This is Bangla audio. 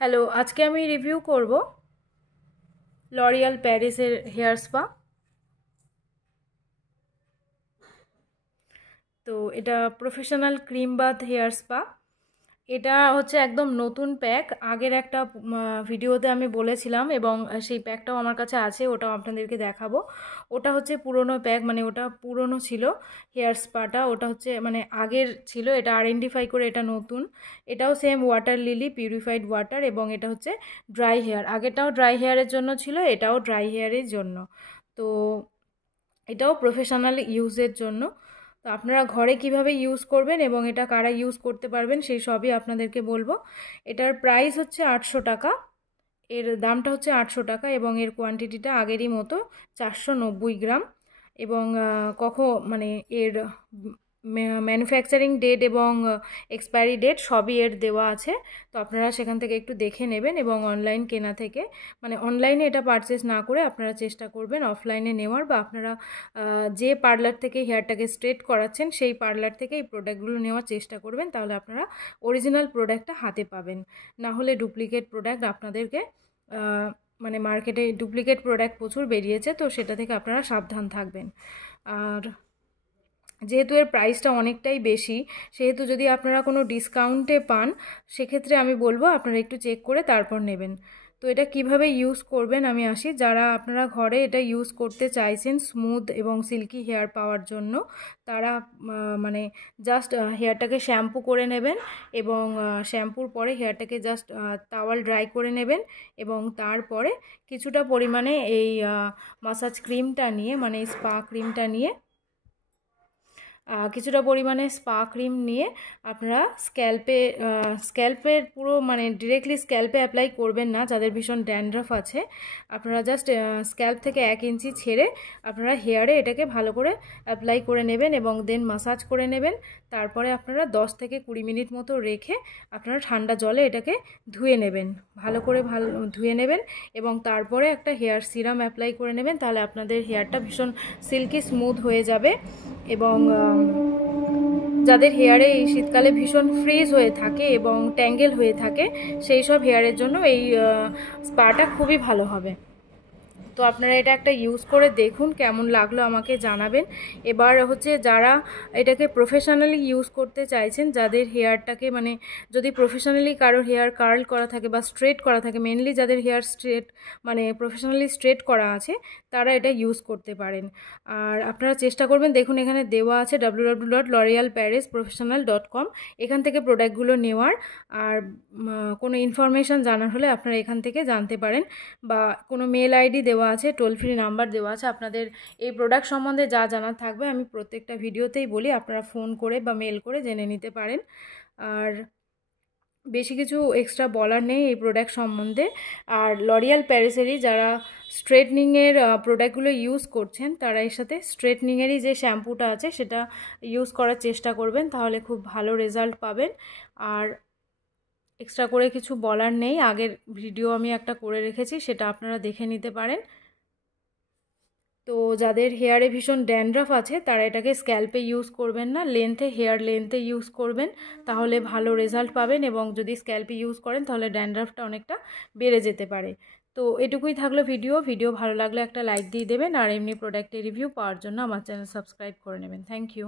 হ্যালো, আজকে আমি রিভিউ করব লরিয়াল প্যারিসের হেয়ার স্পা। তো এটা professional cream bath hair spa. এটা হচ্ছে একদম নতুন প্যাক। আগের একটা ভিডিওতে আমি বলেছিলাম এবং সেই প্যাকটাও আমার কাছে আছে, ওটাও আপনাদেরকে দেখাবো। ওটা হচ্ছে পুরনো প্যাক, মানে ওটা পুরনো ছিল হেয়ার স্পাটা, ওটা হচ্ছে মানে আগের ছিল। এটা আইডেন্টিফাই করে এটা নতুন। এটাও same water lily purified water, এবং এটা হচ্ছে ড্রাই হেয়ার। আগেরটাও ড্রাই হেয়ারের জন্য ছিল, এটাও ড্রাই হেয়ারের জন্য। তো এটাও প্রফেশনাল ইউজের জন্য। তো আপনারা ঘরে কিভাবে ইউজ করবেন এবং এটা কারা ইউজ করতে পারবেন সেই সবই আপনাদেরকে বলবো। এটার প্রাইস হচ্ছে 800 টাকা। এর দামটা হচ্ছে 800 টাকা, এবং এর কোয়ান্টিটিটা আগেরই মতো 490 গ্রাম। এবং মানে এর ম্যানুফ্যাকচারিং ডেট এবং এক্সপায়ারি ডেট সবই এর দেওয়া আছে। তো আপনারা সেখান থেকে একটু দেখে নেবেন, এবং অনলাইন কেনা থেকে মানে অনলাইনে এটা পারচেস না করে আপনারা চেষ্টা করবেন অফলাইনে নেওয়ার, বা আপনারা যে পার্লার থেকে হেয়ারটাকে স্ট্রেট করাচ্ছেন সেই পার্লার থেকে এই প্রোডাক্টগুলো নেওয়ার চেষ্টা করবেন। তাহলে আপনারা অরিজিনাল প্রোডাক্টটা হাতে পাবেন। না হলে ডুপ্লিকেট প্রোডাক্ট আপনাদেরকে মানে মার্কেটে ডুপ্লিকেট প্রোডাক্ট প্রচুর বেরিয়েছে, তো সেটা থেকে আপনারা সাবধান থাকবেন। আর যেহেতু এর প্রাইসটা অনেকটাই বেশি, সেহেতু যদি আপনারা কোনো ডিসকাউন্টে পান সেক্ষেত্রে আমি বলবো আপনারা একটু চেক করে তারপর নেবেন। তো এটা কিভাবে ইউজ করবেন আমি আসি। যারা আপনারা ঘরে এটা ইউজ করতে চাইছেন স্মুথ এবং সিল্কি হেয়ার পাওয়ার জন্য, তারা মানে জাস্ট হেয়ারটাকে শ্যাম্পু করে নেবেন, এবং শ্যাম্পুর পরে হেয়ারটাকে জাস্ট টাওয়াল ড্রাই করে নেবেন, এবং তারপরে কিছুটা পরিমাণে এই মাসাজ ক্রিমটা নিয়ে, মানে স্পা ক্রিমটা নিয়ে, কিছুটা পরিমাণে স্পা ক্রিম নিয়ে আপনারা স্ক্যাল্পের পুরো মানে ডিরেক্টলি স্ক্যাল্পে অ্যাপ্লাই করবেন না। যাদের ভীষণ ড্যান্ড্রাফ আছে, আপনারা জাস্ট স্ক্যাল্প থেকে 1 ইঞ্চি ছেড়ে আপনারা হেয়ারে এটাকে ভালো করে অ্যাপ্লাই করে নেবেন, এবং দেন মাসাজ করে নেবেন। তারপরে আপনারা 10 থেকে 20 মিনিট মতো রেখে আপনারা ঠান্ডা জলে এটাকে ধুয়ে নেবেন, ভালো করে ধুয়ে নেবেন, এবং তারপরে একটা হেয়ার সিরাম অ্যাপ্লাই করে নেবেন। তাহলে আপনাদের হেয়ারটা ভীষণ সিল্কি স্মুথ হয়ে যাবে। এবং যাদের হেয়ারে এই শীতকালে ভীষণ ফ্রিজ হয়ে থাকে এবং ট্যাঙ্গেল হয়ে থাকে, সেই সব হেয়ারের জন্য এই স্পাটা খুবই ভালো হবে। তো আপনারা এটা একটা ইউজ করে দেখুন, কেমন লাগলো আমাকে জানাবেন। এবার হচ্ছে যারা এটাকে প্রফেশনালি ইউজ করতে চাইছেন, যাদের হেয়ারটাকে মানে যদি প্রফেশনালি কারোর হেয়ার কার্ল করা থাকে বা স্ট্রেট করা থাকে, মেনলি যাদের হেয়ার স্ট্রেট মানে প্রফেশনালি স্ট্রেট করা আছে, তারা এটা ইউজ করতে পারেন। আর আপনারা চেষ্টা করবেন, দেখুন এখানে দেওয়া আছে www.l'orealparisprofessional.com, এখান থেকে প্রোডাক্টগুলো নেওয়ার। আর কোনো ইনফরমেশান জানার হলে আপনারা এখান থেকে জানতে পারেন, বা কোনো মেল আইডি দেওয়া আছে, টোল ফ্রি নাম্বার দেওয়া আছে। আপনাদের এই প্রোডাক্ট সম্বন্ধে যা জানার থাকবে আমি প্রত্যেকটা ভিডিওতেই বলি, আপনারা ফোন করে বা মেল করে জেনে নিতে পারেন। আর বেশি কিছু এক্সট্রা বলার নেই এই প্রোডাক্ট সম্বন্ধে। আর লরিয়াল প্যারিসেরই যারা স্ট্রেটনিংয়ের প্রোডাক্টগুলো ইউজ করছেন, তারা এর সাথে স্ট্রেটনিংয়েরই যে শ্যাম্পুটা আছে সেটা ইউজ করার চেষ্টা করবেন, তাহলে খুব ভালো রেজাল্ট পাবেন। আর এক্সট্রা করে কিছু বলার নেই, আগের ভিডিও আমি একটা করে রেখেছি, সেটা আপনারা দেখে নিতে পারেন। তো যাদের হেয়ারে ভীষণ ড্যান্ড্রাফ আছে, তারা এটাকে স্ক্যাল্পে ইউজ করবেন না, হেয়ার লেন্থে ইউজ করবেন, তাহলে ভালো রেজাল্ট পাবেন। এবং যদি স্ক্যাল্পে ইউজ করেন তাহলে ড্যান্ড্রাফটা অনেকটা বেড়ে যেতে পারে। তো এটুকুই থাকলো ভিডিও ভালো লাগলে একটা লাইক দিয়ে দেবেন, আর এমনি প্রোডাক্টের রিভিউ পাওয়ার জন্য আমার চ্যানেল সাবস্ক্রাইব করে নেবেন। Thank you.